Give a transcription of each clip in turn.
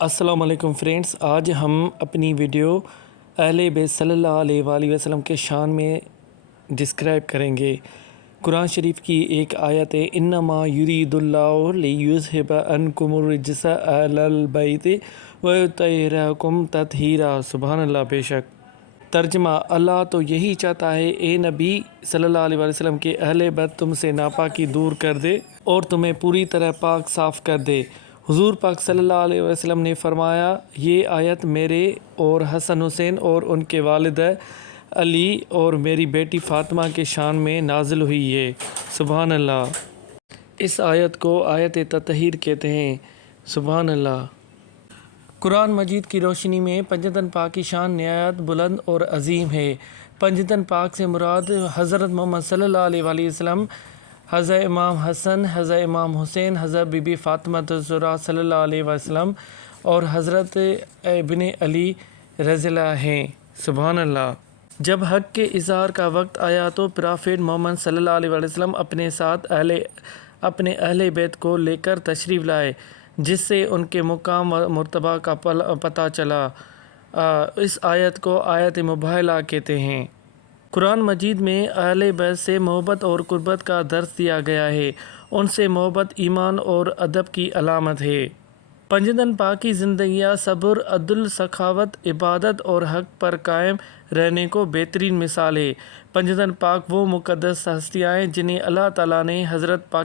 السلام علیکم فرینڈس، آج ہم اپنی ویڈیو اہل بیت صلی اللہ علیہ وآلہ وسلم کے شان میں ڈسکرائب کریں گے۔ قرآن شریف کی ایک آیت ہے، انما یرید اللہ لیذھب عنکم الرجس اہل البیت ویطہرکم تطہیرا۔ سبحان اللہ۔ بے شک ترجمہ، اللہ تو یہی چاہتا ہے اے نبی صلی اللہ علیہ وآلہ وسلم کہ اہل بیت تم سے ناپاکی دور کر دے اور تمہیں پوری طرح پاک صاف کر دے۔ حضور پاک صلی اللہ علیہ وسلم نے فرمایا، یہ آیت میرے اور حسن حسین اور ان کے والد علی اور میری بیٹی فاطمہ کے شان میں نازل ہوئی ہے۔ سبحان اللہ۔ اس آیت کو آیت تطہیر کہتے ہیں۔ سبحان اللہ۔ قرآن مجید کی روشنی میں پنجتن پاک کی شان نہایت بلند اور عظیم ہے۔ پنجتن پاک سے مراد حضرت محمد صلی اللہ علیہ وآلہ وسلم، حضرت امام حسن، حضرت امام حسین، حضرت بی بی فاطمہ الزہرا صلی اللہ علیہ وسلم اور حضرت ابن علی رضی اللہ ہیں۔ سبحان اللہ۔ جب حق کے اظہار کا وقت آیا تو پرافیٹ محمد صلی اللہ علیہ وسلم اپنے ساتھ اپنے اہل بیت کو لے کر تشریف لائے، جس سے ان کے مقام و مرتبہ کا پتہ چلا۔ اس آیت کو آیت مباہلہ کہتے ہیں۔ قرآن مجید میں اہل بیت سے محبت اور قربت کا درس دیا گیا ہے۔ ان سے محبت ایمان اور ادب کی علامت ہے۔ پنجتن پاک کی زندگیاں صبر، عدل، سخاوت، عبادت اور حق پر قائم رہنے کو بہترین مثال ہے۔ پنجتن پاک وہ مقدس ہستیاں ہیں جنہیں اللہ تعالیٰ نے حضرت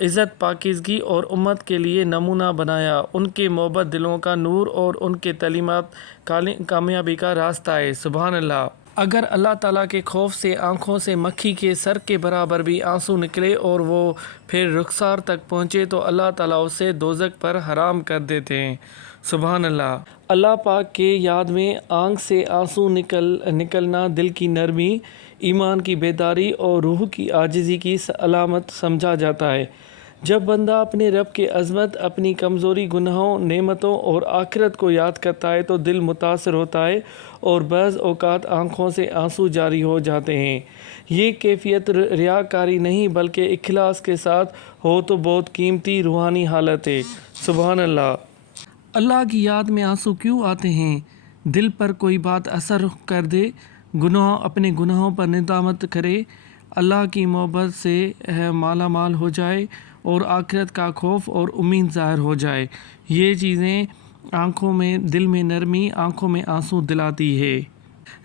عزت پاکیزگی اور امت کے لیے نمونہ بنایا۔ ان کی محبت دلوں کا نور اور ان کے تعلیمات کامیابی کا راستہ ہے۔ سبحان اللہ۔ اگر اللہ تعالیٰ کے خوف سے آنکھوں سے مکھی کے سر کے برابر بھی آنسو نکلے اور وہ پھر رخسار تک پہنچے تو اللہ تعالیٰ اسے دوزخ پر حرام کر دیتے ہیں۔ سبحان اللہ۔ اللہ پاک کے یاد میں آنکھ سے آنسو نکلنا دل کی نرمی، ایمان کی بیداری اور روح کی عاجزی کی علامت سمجھا جاتا ہے۔ جب بندہ اپنے رب کی عظمت، اپنی کمزوری، گناہوں، نعمتوں اور آخرت کو یاد کرتا ہے تو دل متاثر ہوتا ہے اور بعض اوقات آنکھوں سے آنسو جاری ہو جاتے ہیں۔ یہ کیفیت ریاکاری نہیں بلکہ اخلاص کے ساتھ ہو تو بہت قیمتی روحانی حالت ہے۔ سبحان اللہ۔ اللہ کی یاد میں آنسو کیوں آتے ہیں؟ دل پر کوئی بات اثر کر دے، اپنے گناہوں پر ندامت کرے، اللہ کی محبت سے مالا مال ہو جائے اور آخرت کا خوف اور امید ظاہر ہو جائے۔ یہ چیزیں آنکھوں میں دل میں نرمی، آنکھوں میں آنسو دلاتی ہے۔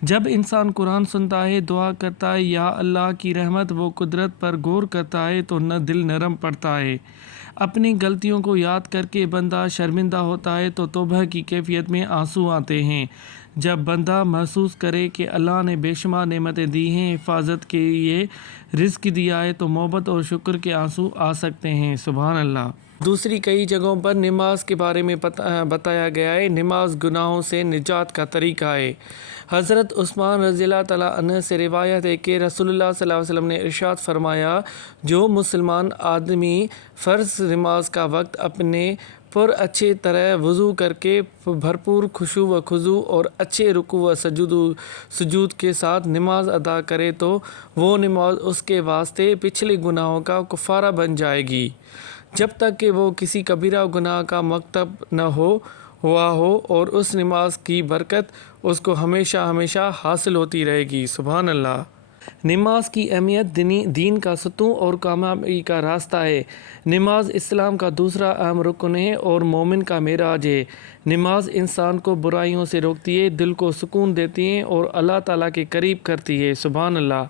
جب انسان قرآن سنتا ہے، دعا کرتا ہے یا اللہ کی رحمت و قدرت پر غور کرتا ہے تو دل نرم پڑتا ہے۔ اپنی غلطیوں کو یاد کر کے بندہ شرمندہ ہوتا ہے تو توبہ کی کیفیت میں آنسو آتے ہیں۔ جب بندہ محسوس کرے کہ اللہ نے بے شمار نعمتیں دی ہیں، حفاظت کے لیے رزق دیا ہے تو محبت اور شکر کے آنسو آ سکتے ہیں۔ سبحان اللہ۔ دوسری کئی جگہوں پر نماز کے بارے میں بتایا گیا ہے۔ نماز گناہوں سے نجات کا طریقہ ہے۔ حضرت عثمان رضی اللہ تعالیٰ عنہ سے روایت ہے کہ رسول اللہ صلی اللہ علیہ وسلم نے ارشاد فرمایا، جو مسلمان آدمی فرض نماز کا وقت اپنے پر اچھی طرح وضو کر کے بھرپور خشوع و خضوع اور اچھے رکوع و سجود کے ساتھ نماز ادا کرے تو وہ نماز اس کے واسطے پچھلے گناہوں کا کفارہ بن جائے گی، جب تک کہ وہ کسی کبیرہ گناہ کا مرتکب نہ ہوا ہو، اور اس نماز کی برکت اس کو ہمیشہ ہمیشہ حاصل ہوتی رہے گی۔ سبحان اللہ۔ نماز کی اہمیت دین کا ستون اور کامیابی کا راستہ ہے۔ نماز اسلام کا دوسرا اہم رکن ہے اور مومن کا معراج ہے۔ نماز انسان کو برائیوں سے روکتی ہے، دل کو سکون دیتی ہے اور اللہ تعالیٰ کے قریب کرتی ہے۔ سبحان اللہ۔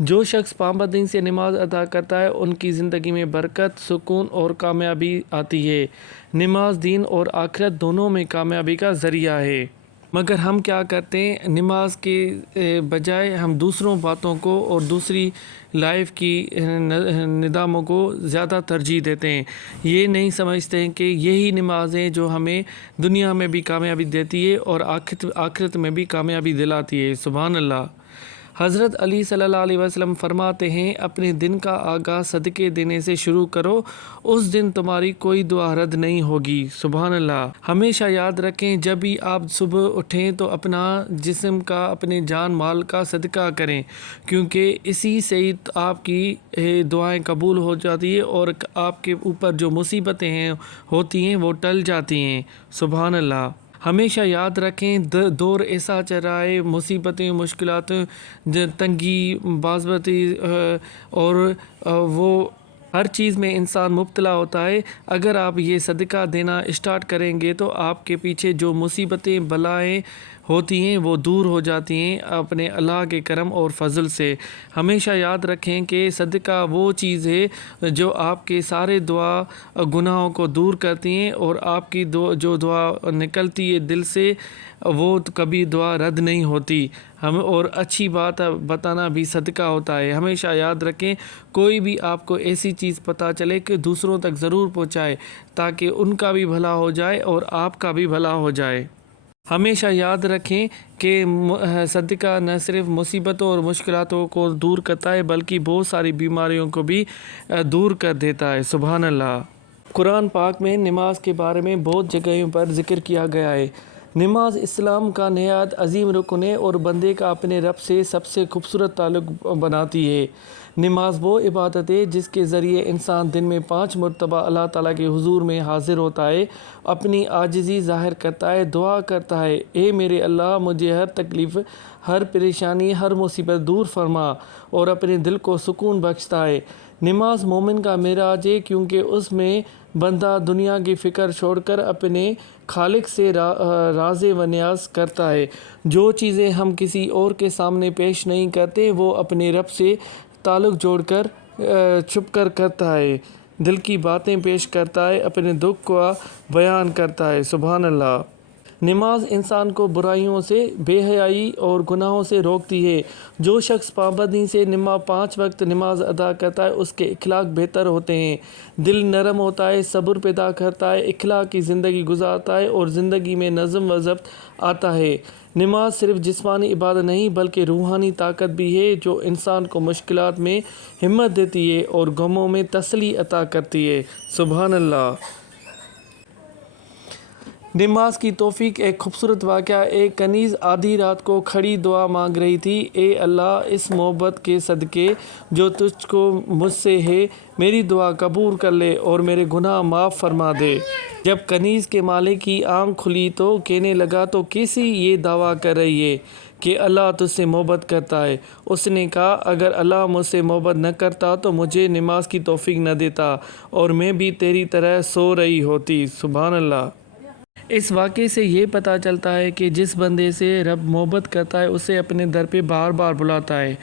جو شخص پابندی سے نماز ادا کرتا ہے ان کی زندگی میں برکت، سکون اور کامیابی آتی ہے۔ نماز دین اور آخرت دونوں میں کامیابی کا ذریعہ ہے۔ مگر ہم کیا کرتے ہیں؟ نماز کے بجائے ہم دوسروں باتوں کو اور دوسری لائف کی نداموں کو زیادہ ترجیح دیتے ہیں۔ یہ نہیں سمجھتے ہیں کہ یہی نماز ہے جو ہمیں دنیا میں بھی کامیابی دیتی ہے اور آخرت میں بھی کامیابی دلاتی ہے۔ سبحان اللہ۔ حضرت علی صلی اللہ علیہ وسلم فرماتے ہیں اپنے دن کا آغاز صدقے دینے سے شروع کرو، اس دن تمہاری کوئی دعا رد نہیں ہوگی۔ سبحان اللہ۔ ہمیشہ یاد رکھیں جب بھی آپ صبح اٹھیں تو اپنا جسم کا، اپنے جان مال کا صدقہ کریں، کیونکہ اسی سے ہی آپ کی دعائیں قبول ہو جاتی ہیں اور آپ کے اوپر جو مصیبتیں ہوتی ہیں وہ ٹل جاتی ہیں۔ سبحان اللہ۔ ہمیشہ یاد رکھیں دور ایسا چل رہا ہے، مصیبتیں، مشکلات، تنگی، بازبتی اور وہ ہر چیز میں انسان مبتلا ہوتا ہے۔ اگر آپ یہ صدقہ دینا اسٹارٹ کریں گے تو آپ کے پیچھے جو مصیبتیں، بلائیں ہوتی ہیں وہ دور ہو جاتی ہیں اپنے اللہ کے کرم اور فضل سے۔ ہمیشہ یاد رکھیں کہ صدقہ وہ چیز ہے جو آپ کے سارے دعا گناہوں کو دور کرتی ہیں، اور آپ کی جو دعا نکلتی ہے دل سے وہ کبھی دعا رد نہیں ہوتی۔ اور اچھی بات بتانا بھی صدقہ ہوتا ہے۔ ہمیشہ یاد رکھیں کوئی بھی آپ کو ایسی چیز پتہ چلے کہ دوسروں تک ضرور پہنچائے تاکہ ان کا بھی بھلا ہو جائے اور آپ کا بھی بھلا ہو جائے۔ ہمیشہ یاد رکھیں کہ صدقہ نہ صرف مصیبتوں اور مشکلاتوں کو دور کرتا ہے بلکہ بہت ساری بیماریوں کو بھی دور کر دیتا ہے۔ سبحان اللہ۔ قرآن پاک میں نماز کے بارے میں بہت جگہوں پر ذکر کیا گیا ہے۔ نماز اسلام کا نہایت عظیم رکن ہے اور بندے کا اپنے رب سے سب سے خوبصورت تعلق بناتی ہے۔ نماز وہ عبادت ہے جس کے ذریعے انسان دن میں 5 مرتبہ اللہ تعالیٰ کے حضور میں حاضر ہوتا ہے، اپنی عاجزی ظاہر کرتا ہے، دعا کرتا ہے، اے میرے اللہ مجھے ہر تکلیف، ہر پریشانی، ہر مصیبت دور فرما، اور اپنے دل کو سکون بخشتا ہے۔ نماز مومن کا معراج ہے کیونکہ اس میں بندہ دنیا کی فکر چھوڑ کر اپنے خالق سے راز و نیاز کرتا ہے۔ جو چیزیں ہم کسی اور کے سامنے پیش نہیں کرتے وہ اپنے رب سے تعلق جوڑ کر چھپ کر کرتا ہے، دل کی باتیں پیش کرتا ہے، اپنے دکھ کا بیان کرتا ہے۔ سبحان اللہ۔ نماز انسان کو برائیوں سے، بے حیائی اور گناہوں سے روکتی ہے۔ جو شخص پابندی سے 5 وقت نماز ادا کرتا ہے اس کے اخلاق بہتر ہوتے ہیں، دل نرم ہوتا ہے، صبر پیدا کرتا ہے، اخلاق کی زندگی گزارتا ہے اور زندگی میں نظم و ضبط آتا ہے۔ نماز صرف جسمانی عبادت نہیں بلکہ روحانی طاقت بھی ہے جو انسان کو مشکلات میں ہمت دیتی ہے اور غموں میں تسلی عطا کرتی ہے۔ سبحان اللہ۔ نماز کی توفیق۔ ایک خوبصورت واقعہ۔ ایک کنیز آدھی رات کو کھڑی دعا مانگ رہی تھی، اے اللہ اس محبت کے صدقے جو تجھ کو مجھ سے ہے میری دعا قبول کر لے اور میرے گناہ معاف فرما دے۔ جب کنیز کے مالک کی آنکھ کھلی تو کہنے لگا تو کیسے یہ دعویٰ کر رہی ہے کہ اللہ تجھ سے محبت کرتا ہے؟ اس نے کہا اگر اللہ مجھ سے محبت نہ کرتا تو مجھے نماز کی توفیق نہ دیتا اور میں بھی تیری طرح سو رہی ہوتی۔ سبحان اللہ۔ اس واقعے سے یہ پتہ چلتا ہے کہ جس بندے سے رب محبت کرتا ہے اسے اپنے در پہ بار بار بلاتا ہے۔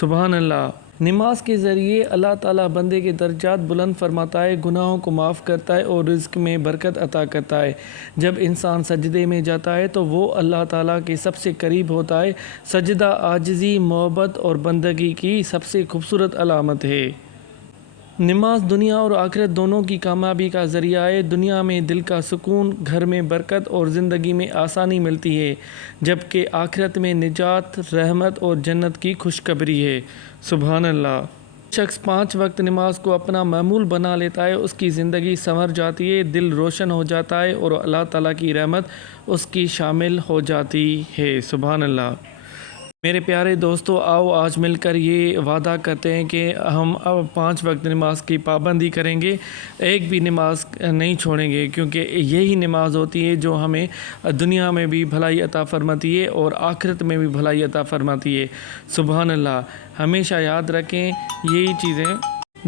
سبحان اللہ۔ نماز کے ذریعے اللہ تعالیٰ بندے کے درجات بلند فرماتا ہے، گناہوں کو معاف کرتا ہے اور رزق میں برکت عطا کرتا ہے۔ جب انسان سجدے میں جاتا ہے تو وہ اللہ تعالیٰ کے سب سے قریب ہوتا ہے۔ سجدہ عاجزی، محبت اور بندگی کی سب سے خوبصورت علامت ہے۔ نماز دنیا اور آخرت دونوں کی کامیابی کا ذریعہ ہے۔ دنیا میں دل کا سکون، گھر میں برکت اور زندگی میں آسانی ملتی ہے، جبکہ آخرت میں نجات، رحمت اور جنت کی خوشخبری ہے۔ سبحان اللہ۔ شخص 5 وقت نماز کو اپنا معمول بنا لیتا ہے اس کی زندگی سنور جاتی ہے، دل روشن ہو جاتا ہے اور اللہ تعالیٰ کی رحمت اس کی شامل ہو جاتی ہے۔ سبحان اللہ۔ میرے پیارے دوستو، آؤ آج مل کر یہ وعدہ کرتے ہیں کہ ہم اب 5 وقت نماز کی پابندی کریں گے، ایک بھی نماز نہیں چھوڑیں گے، کیونکہ یہی نماز ہوتی ہے جو ہمیں دنیا میں بھی بھلائی عطا فرماتی ہے اور آخرت میں بھی بھلائی عطا فرماتی ہے۔ سبحان اللہ۔ ہمیشہ یاد رکھیں یہی چیزیں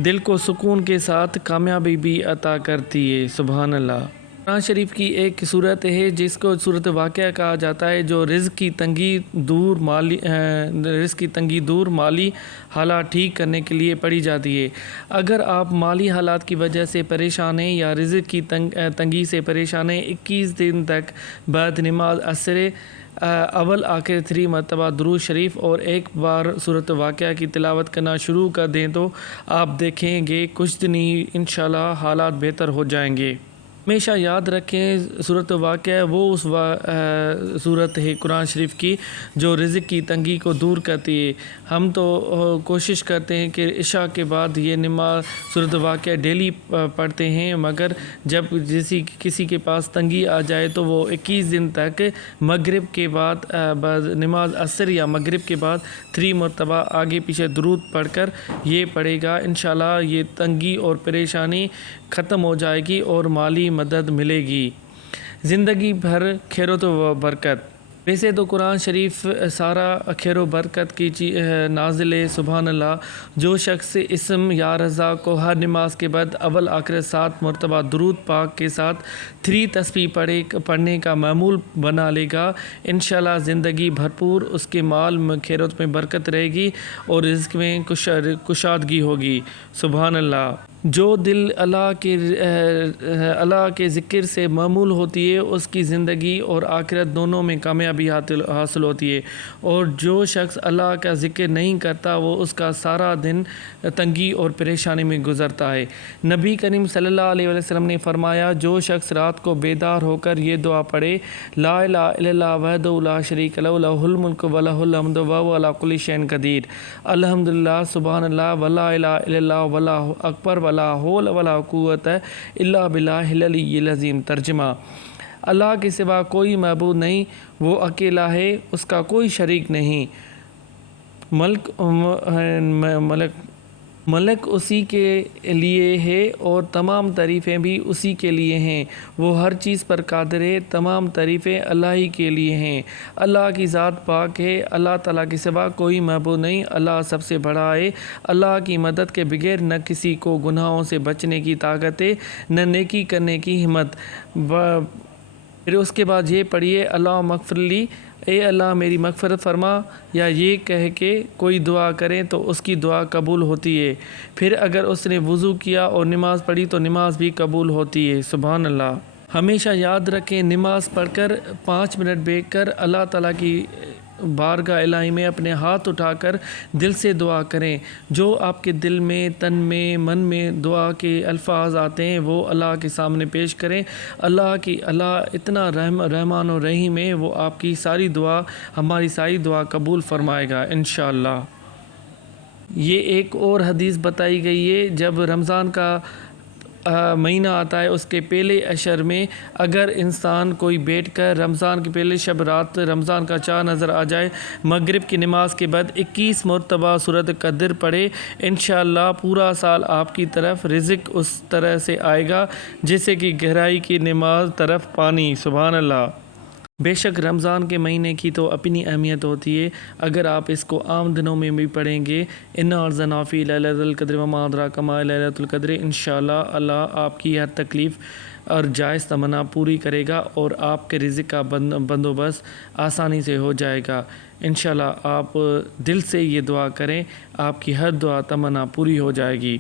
دل کو سکون کے ساتھ کامیابی بھی عطا کرتی ہے۔ سبحان اللہ۔ قرآن شریف کی ایک صورت ہے جس کو صورت واقعہ کہا جاتا ہے، جو رزق کی تنگی دور مالی حالات ٹھیک کرنے کے لیے پڑھی جاتی ہے۔ اگر آپ مالی حالات کی وجہ سے پریشان ہیں یا رزق کی تنگی سے پریشان ہیں، 21 دن تک بعد نماز عصر اول آخر 3 مرتبہ درود شریف اور ایک بار صورت واقعہ کی تلاوت کرنا شروع کر دیں تو آپ دیکھیں گے کچھ دن ہی انشاءاللہ حالات بہتر ہو جائیں گے۔ ہمیشہ یاد رکھیں صورت واقعہ وہ اس صورت ہے قرآن شریف کی جو رزق کی تنگی کو دور کرتی ہے۔ ہم تو کوشش کرتے ہیں کہ عشاء کے بعد یہ نماز صورت واقعہ ڈیلی پڑھتے ہیں، مگر جب کسی کے پاس تنگی آ جائے تو وہ 21 دن تک مغرب کے بعد نماز عصر یا مغرب کے بعد 3 مرتبہ آگے پیچھے درود پڑھ کر یہ پڑھے گا۔ انشاءاللہ یہ تنگی اور پریشانی ختم ہو جائے گی اور مالی مدد ملے گی، زندگی بھر خیر و برکت۔ ویسے تو قرآن شریف سارا خیر و برکت کی نازل ہے، سبحان اللہ۔ جو شخص اسم یا رضا کو ہر نماز کے بعد اول آخر 7 مرتبہ درود پاک کے ساتھ 3 تسبیح پڑھنے کا معمول بنا لے گا، انشاءاللہ زندگی بھرپور اس کے مال میں خیرات میں برکت رہے گی اور رزق میں کشادگی ہوگی، سبحان اللہ۔ جو دل اللہ کے ذکر سے معمول ہوتی ہے اس کی زندگی اور آخرت دونوں میں کامیابی حاصل ہوتی ہے، اور جو شخص اللہ کا ذکر نہیں کرتا وہ اس کا سارا دن تنگی اور پریشانی میں گزرتا ہے۔ نبی کریم صلی اللہ علیہ وسلم نے فرمایا، جو شخص رات کو بیدار ہو کر یہ دعا پڑھے، لا الہ الا اللہ وحدہ لا شریک لہ لہ الملک و لہ الحمد وہو علی کل شیء قدیر، الحمدللہ، سبحان اللہ، ولا الہ الا اللہ، واللہ اکبر، ولا حول ولا قوت الا باللہ العلی العظیم۔ ترجمہ: اللہ کے سوا کوئی معبود نہیں، وہ اکیلا ہے، اس کا کوئی شریک نہیں، ملک اسی کے لیے ہے اور تمام تعریفیں بھی اسی کے لیے ہیں، وہ ہر چیز پر قادر ہے، تمام تعریفیں اللہ ہی کے لیے ہیں۔ اللہ کی ذات پاک ہے، اللہ تعالیٰ کے سوا کوئی معبود نہیں، اللہ سب سے بڑا ہے۔ اللہ کی مدد کے بغیر نہ کسی کو گناہوں سے بچنے کی طاقت ہے، نہ نیکی کرنے کی ہمت۔ پھر اس کے بعد یہ پڑھیے، اللہ مغفر لی، اے اللہ میری مغفرت فرما، یا یہ کہہ کے کوئی دعا کرے تو اس کی دعا قبول ہوتی ہے۔ پھر اگر اس نے وضو کیا اور نماز پڑھی تو نماز بھی قبول ہوتی ہے، سبحان اللہ۔ ہمیشہ یاد رکھیں، نماز پڑھ کر 5 منٹ بیٹھ کر اللہ تعالیٰ کی بارگاہ الہی میں اپنے ہاتھ اٹھا کر دل سے دعا کریں۔ جو آپ کے دل میں، تن میں، من میں دعا کے الفاظ آتے ہیں وہ اللہ کے سامنے پیش کریں۔ اللہ اتنا رحمان و رحیم ہے، وہ آپ کی ساری دعا، ہماری ساری دعا قبول فرمائے گا انشاءاللہ۔ یہ ایک اور حدیث بتائی گئی ہے، جب رمضان کا مہینہ آتا ہے اس کے پہلے عشر میں اگر انسان کوئی بیٹھ کر رمضان کے پہلے شب رات رمضان کا چاند نظر آ جائے، مغرب کی نماز کے بعد 21 مرتبہ سورۃ قدر پڑھے، انشاءاللہ پورا سال آپ کی طرف رزق اس طرح سے آئے گا جیسے کہ گہرائی کی نماز طرف پانی، سبحان اللہ۔ بے شک رمضان کے مہینے کی تو اپنی اہمیت ہوتی ہے، اگر آپ اس کو عام دنوں میں بھی پڑھیں گے، اِنَّا أَنزَلْنَاهُ فِي لَيْلَةِ الْقَدْرِ وَمَا أَدْرَاكَ مَا لَيْلَةُ الْقَدْرِ، انشاءاللہ اللہ آپ کی ہر تکلیف اور جائز تمنا پوری کرے گا اور آپ کے رزق کا بندوبست آسانی سے ہو جائے گا۔ انشاءاللہ آپ دل سے یہ دعا کریں، آپ کی ہر دعا تمنا پوری ہو جائے گی۔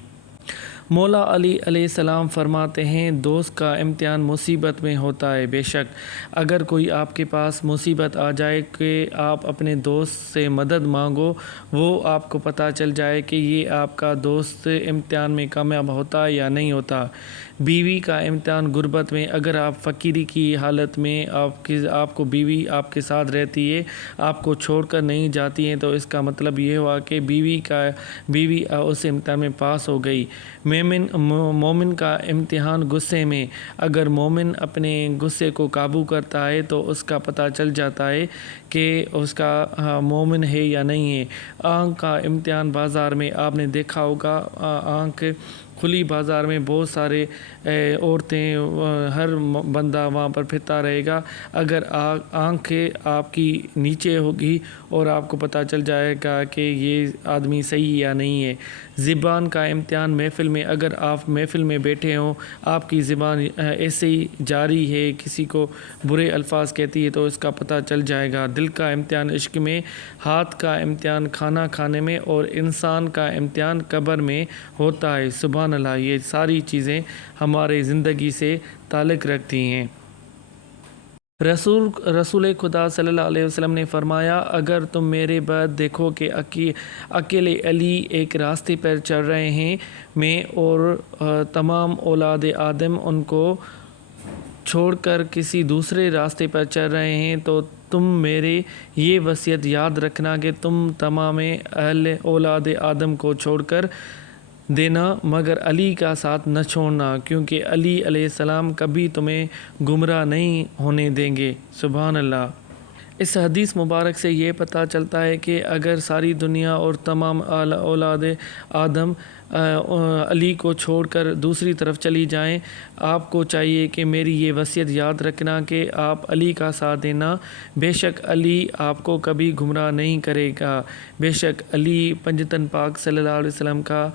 مولا علی علیہ السلام فرماتے ہیں، دوست کا امتحان مصیبت میں ہوتا ہے۔ بے شک اگر کوئی آپ کے پاس مصیبت آ جائے کہ آپ اپنے دوست سے مدد مانگو، وہ آپ کو پتہ چل جائے کہ یہ آپ کا دوست امتحان میں کامیاب ہوتا ہے یا نہیں ہوتا۔ بیوی کا امتحان غربت میں، اگر آپ فقیری کی حالت میں آپ کو بیوی آپ کے ساتھ رہتی ہے، آپ کو چھوڑ کر نہیں جاتی ہے، تو اس کا مطلب یہ ہوا کہ بیوی اس امتحان میں پاس ہو گئی۔ مومن کا امتحان غصے میں، اگر مومن اپنے غصے کو قابو کرتا ہے تو اس کا پتہ چل جاتا ہے کہ اس کا مومن ہے یا نہیں ہے۔ آنکھ کا امتحان بازار میں، آپ نے دیکھا ہوگا آنکھ کھلی بازار میں بہت سارے عورتیں، ہر بندہ وہاں پر پھرتا رہے گا، اگر آنکھ آپ کی نیچے ہوگی اور آپ کو پتہ چل جائے گا کہ یہ آدمی صحیح یا نہیں ہے۔ زبان کا امتحان محفل میں، اگر آپ محفل میں بیٹھے ہوں، آپ کی زبان ایسے ہی جاری ہے، کسی کو برے الفاظ کہتی ہے تو اس کا پتہ چل جائے گا۔ دل کا امتحان عشق میں، ہاتھ کا امتحان کھانا کھانے میں، اور انسان کا امتحان قبر میں ہوتا ہے، سبحان اللہ۔ یہ ساری چیزیں ہمارے زندگی سے تعلق رکھتی ہیں۔ رسول خدا صلی اللہ علیہ وسلم نے فرمایا، اگر تم میرے بعد دیکھو کہ اکیلے علی ایک راستے پر چل رہے ہیں، میں اور تمام اولاد آدم ان کو چھوڑ کر کسی دوسرے راستے پر چل رہے ہیں تو تم میرے یہ وصیت یاد رکھنا کہ تم تمام اہل اولاد آدم کو چھوڑ کر دینا مگر علی کا ساتھ نہ چھوڑنا، کیونکہ علی علیہ السلام کبھی تمہیں گمراہ نہیں ہونے دیں گے۔ سبحان اللہ۔ اس حدیث مبارک سے یہ پتہ چلتا ہے کہ اگر ساری دنیا اور تمام اولاد آدم علی کو چھوڑ کر دوسری طرف چلی جائیں، آپ کو چاہیے کہ میری یہ وصیت یاد رکھنا کہ آپ علی کا ساتھ دینا۔ بے شک علی آپ کو کبھی گمراہ نہیں کرے گا۔ بے شک علی پنجتن پاک صلی اللہ علیہ وسلم کا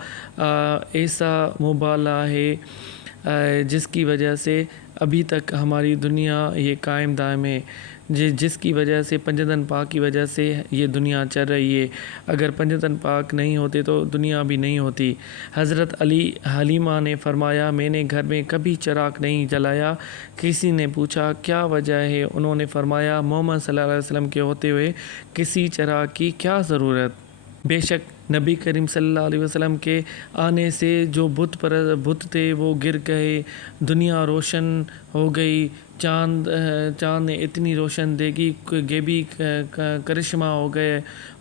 ایسا مبالغہ ہے جس کی وجہ سے ابھی تک ہماری دنیا یہ قائم دائم ہے، جس کی وجہ سے پنجتن پاک کی وجہ سے یہ دنیا چل رہی ہے۔ اگر پنجتن پاک نہیں ہوتے تو دنیا بھی نہیں ہوتی۔ حضرت حلیمہ نے فرمایا، میں نے گھر میں کبھی چراغ نہیں جلایا۔ کسی نے پوچھا کیا وجہ ہے؟ انہوں نے فرمایا، محمد صلی اللہ علیہ وسلم کے ہوتے ہوئے کسی چراغ کی کیا ضرورت؟ بے شک نبی کریم صلی اللہ علیہ وسلم کے آنے سے جو بت تھے وہ گر گئے، دنیا روشن ہو گئی، چاند نے اتنی روشن دیگی غیبی کرشمہ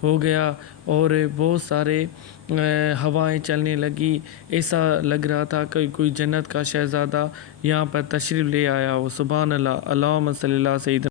ہو گیا اور بہت سارے ہوائیں چلنے لگی، ایسا لگ رہا تھا کہ کوئی جنت کا شہزادہ یہاں پر تشریف لے آیا ہو۔ سبحان اللہ۔ اللہم صلی اللہ سیدنا